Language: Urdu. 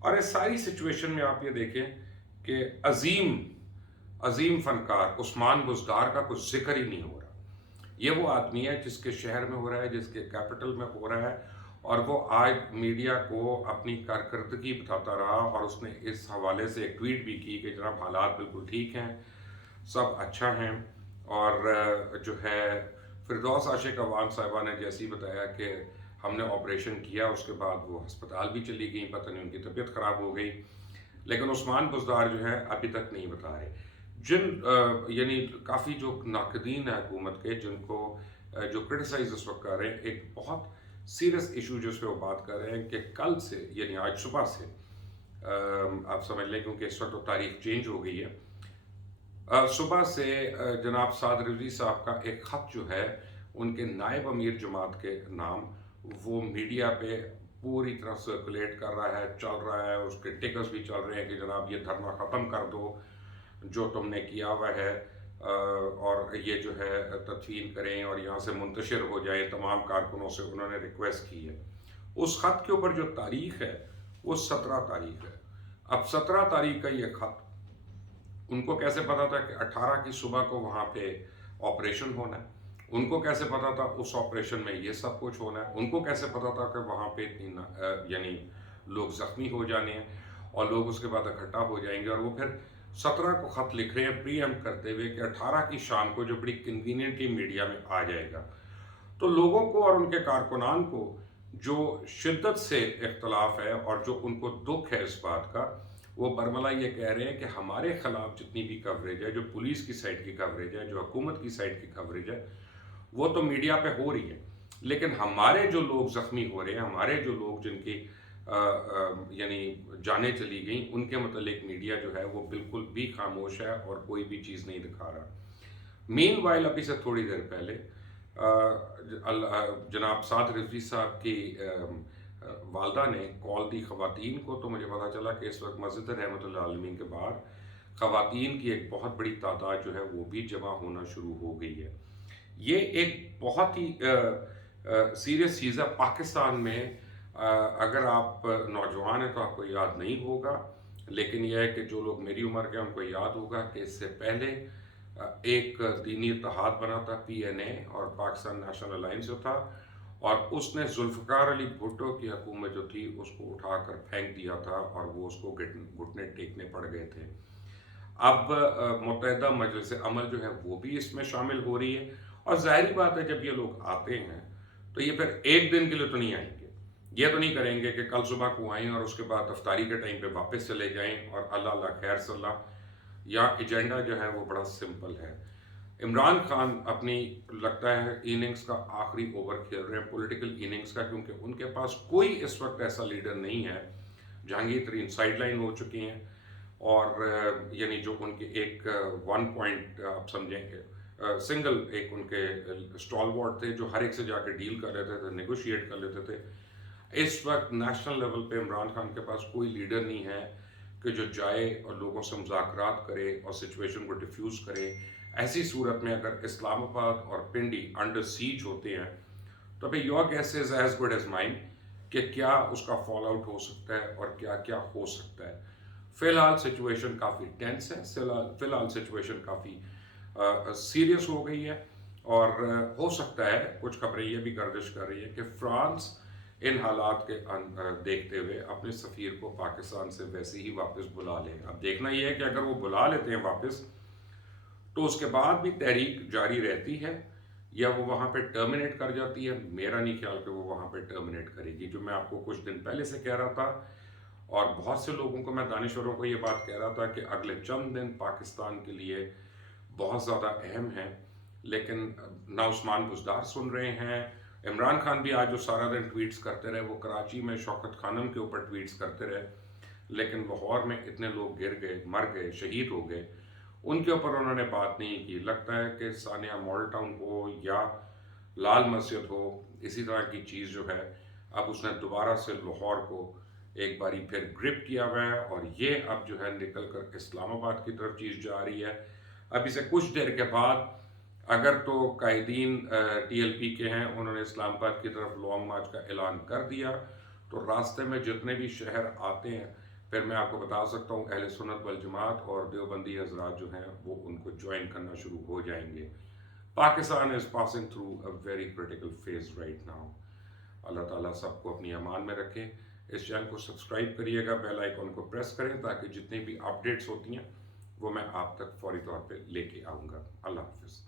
اور اس ساری سچویشن میں آپ یہ دیکھیں کہ عظیم فنکار عثمان بزدار کا کچھ ذکر ہی نہیں ہو رہا. یہ وہ آدمی ہے جس کے شہر میں ہو رہا ہے، جس کے کیپٹل میں ہو رہا ہے، اور وہ آج میڈیا کو اپنی کارکردگی بتاتا رہا، اور اس نے اس حوالے سے ایک ٹویٹ بھی کی کہ جناب حالات بالکل ٹھیک ہیں، سب اچھا ہیں. اور جو ہے فردوس عاشق عوام صاحبہ نے جیسے ہی بتایا کہ ہم نے آپریشن کیا، اس کے بعد وہ ہسپتال بھی چلی گئیں، پتہ نہیں ان کی طبیعت خراب ہو گئی. لیکن عثمان بزدار جو ہے ابھی تک نہیں بتا رہے. یعنی کافی جو ناقدین ہیں حکومت کے، جن کو جو کرٹیسائز اس وقت کر رہے ہیں، ایک بہت سیریس ایشو جس پہ وہ بات کر رہے ہیں کہ کل سے، یعنی آج صبح سے، آپ سمجھ لیں کیونکہ اس وقت تو تاریخ چینج ہو گئی ہے، صبح سے جناب سعد رضوی صاحب کا ایک خط جو ہے ان کے نائب امیر جماعت کے نام، وہ میڈیا پہ پوری طرح سرکولیٹ کر رہا ہے، چل رہا ہے. اس کے ٹکرز بھی چل رہے ہیں کہ جناب یہ دھرنا ختم کر دو جو تم نے کیا ہوا ہے، اور یہ جو ہے تدفین کریں اور یہاں سے منتشر ہو جائیں. تمام کارکنوں سے انہوں نے ریکویسٹ کی ہے. اس خط کے اوپر جو تاریخ ہے وہ 17 تاریخ ہے. اب 17 تاریخ کا یہ خط ان کو کیسے پتا تھا کہ 18 کی صبح کو وہاں پہ آپریشن ہونا ہے؟ ان کو کیسے پتا تھا اس آپریشن میں یہ سب کچھ ہونا ہے؟ ان کو کیسے پتا تھا کہ وہاں پہ یعنی لوگ زخمی ہو جانے ہیں اور لوگ اس کے بعد اکٹھا ہو جائیں گے؟ اور وہ پھر 17 کو خط لکھ رہے ہیں پری ایمپٹ کرتے ہوئے کہ 18 کی شام کو جو بڑی کنوینئنٹلی میڈیا میں آ جائے گا. تو لوگوں کو اور ان کے کارکنان کو جو شدت سے اختلاف ہے اور جو ان کو دکھ ہے اس بات کا، وہ برملا یہ کہہ رہے ہیں کہ ہمارے خلاف جتنی بھی کوریج ہے، جو پولیس کی سائڈ کی کوریج ہے، جو حکومت کی سائڈ کی کوریج ہے، وہ تو میڈیا پہ ہو رہی ہے، لیکن ہمارے جو لوگ زخمی ہو رہے ہیں، ہمارے جو لوگ جن کی یعنی جانیں چلی گئیں، ان کے متعلق میڈیا جو ہے وہ بالکل بھی خاموش ہے اور کوئی بھی چیز نہیں دکھا رہا. مین وائل ابھی سے تھوڑی دیر پہلے جناب سعد رضوی صاحب کی والدہ نے کال دی خواتین کو، تو مجھے پتا چلا کہ اس وقت مسجد رحمت اللہ عالمین کے باہر خواتین کی ایک بہت بڑی تعداد جو ہے وہ بھی جمع ہونا شروع ہو گئی ہے. یہ ایک بہت ہی سیریس چیز ہے. پاکستان میں اگر آپ نوجوان ہیں تو آپ کو یاد نہیں ہوگا، لیکن یہ ہے کہ جو لوگ میری عمر کے ہیں ان کو یاد ہوگا کہ اس سے پہلے ایک دینی اتحاد بنا تھا، PNA، اور پاکستان نیشنل الائنس جو تھا، اور اس نے ذوالفقار علی بھٹو کی حکومت جو تھی اس کو اٹھا کر پھینک دیا تھا اور وہ اس کو گھٹنے ٹیکنے پڑ گئے تھے. اب متحدہ مجلس عمل جو ہے وہ بھی اس میں شامل ہو رہی ہے، اور ظاہری بات ہے جب یہ لوگ آتے ہیں تو یہ پھر ایک دن کے لیے تو نہیں آئیں گے. یہ تو نہیں کریں گے کہ کل صبح کو آئیں اور اس کے بعد افطاری کے ٹائم پہ واپس چلے جائیں اور اللہ اللہ خیر صلی اللہ. یا ایجنڈا جو ہے وہ بڑا سمپل ہے. عمران خان اپنی لگتا ہے اننگز کا آخری اوور کھیل رہے ہیں، پولیٹیکل اننگز کا، کیونکہ ان کے پاس کوئی اس وقت ایسا لیڈر نہیں ہے. جہانگیر ترین سائڈ لائن ہو چکی ہیں، اور یعنی جو ان کے ایک 1 پوائنٹ آپ سمجھیں کہ سنگل ایک ان کے اسٹال وارڈ تھے جو ہر ایک سے جا کے ڈیل کر لیتے تھے، نیگوشیٹ کر لیتے تھے. اس وقت نیشنل لیول پہ عمران خان کے پاس کوئی لیڈر نہیں ہے کہ جو جائے اور لوگوں سے مذاکرات کرے اور سچویشن کو ڈیفیوز کرے. ایسی صورت میں اگر اسلام آباد اور پنڈی انڈر سیج ہوتے ہیں تو پھر your guess is as good as mine کہ کیا اس کا فال آؤٹ ہو سکتا ہے اور کیا کیا ہو سکتا ہے. فی الحال سچویشن کافی ٹینس ہے، فی الحال سچویشن کافی سیریس ہو گئی ہے، اور ہو سکتا ہے کچھ خبریں یہ بھی گردش کر رہی ہے کہ فرانس ان حالات کے دیکھتے ہوئے اپنے سفیر کو پاکستان سے ویسے ہی واپس بلا لے. اب دیکھنا یہ ہے کہ اگر وہ بلا لیتے ہیں واپس تو اس کے بعد بھی تحریک جاری رہتی ہے یا وہ وہاں پہ ٹرمینیٹ کر جاتی ہے. میرا نہیں خیال کہ وہ وہاں پہ ٹرمینیٹ کرے گی، جو میں آپ کو کچھ دن پہلے سے کہہ رہا تھا، اور بہت سے لوگوں کو، میں دانشوروں کو یہ بات کہہ رہا تھا کہ اگلے چند دن پاکستان کے لیے بہت زیادہ اہم ہیں. لیکن نہ عثمان بزدار سن رہے ہیں. عمران خان بھی آج جو سارا دن ٹویٹس کرتے رہے، وہ کراچی میں شوکت خانم کے اوپر ٹویٹس کرتے رہے، لیکن لاہور میں اتنے لوگ گر گئے، مر گئے، شہید ہو گئے، ان کے اوپر انہوں نے بات نہیں کی. لگتا ہے کہ ثانیہ ماڈل ٹاؤن ہو یا لال مسجد ہو، اسی طرح کی چیز جو ہے اب اس نے دوبارہ سے لاہور کو ایک باری پھر گرپ کیا ہوا ہے، اور یہ اب جو ہے نکل کر اسلام آباد کی طرف چیز جا رہی ہے. اب اسے کچھ دیر کے بعد اگر تو قائدین TLP کے ہیں، انہوں نے اسلام آباد کی طرف لانگ مارچ کا اعلان کر دیا، تو راستے میں جتنے بھی شہر آتے ہیں پھر میں آپ کو بتا سکتا ہوں اہل سنت والجماعت اور دیوبندی حضرات جو ہیں وہ ان کو جوائن کرنا شروع ہو جائیں گے. Pakistan is passing through a very critical phase right now. اللہ تعالیٰ سب کو اپنی امان میں رکھے. اس چینل کو سبسکرائب کریے گا، بیل آئیکن کو پریس کریں تاکہ جتنی بھی اپڈیٹس ہوتی ہیں وہ میں آپ تک فوری طور پہ لے کے آؤں گا. اللہ حافظ.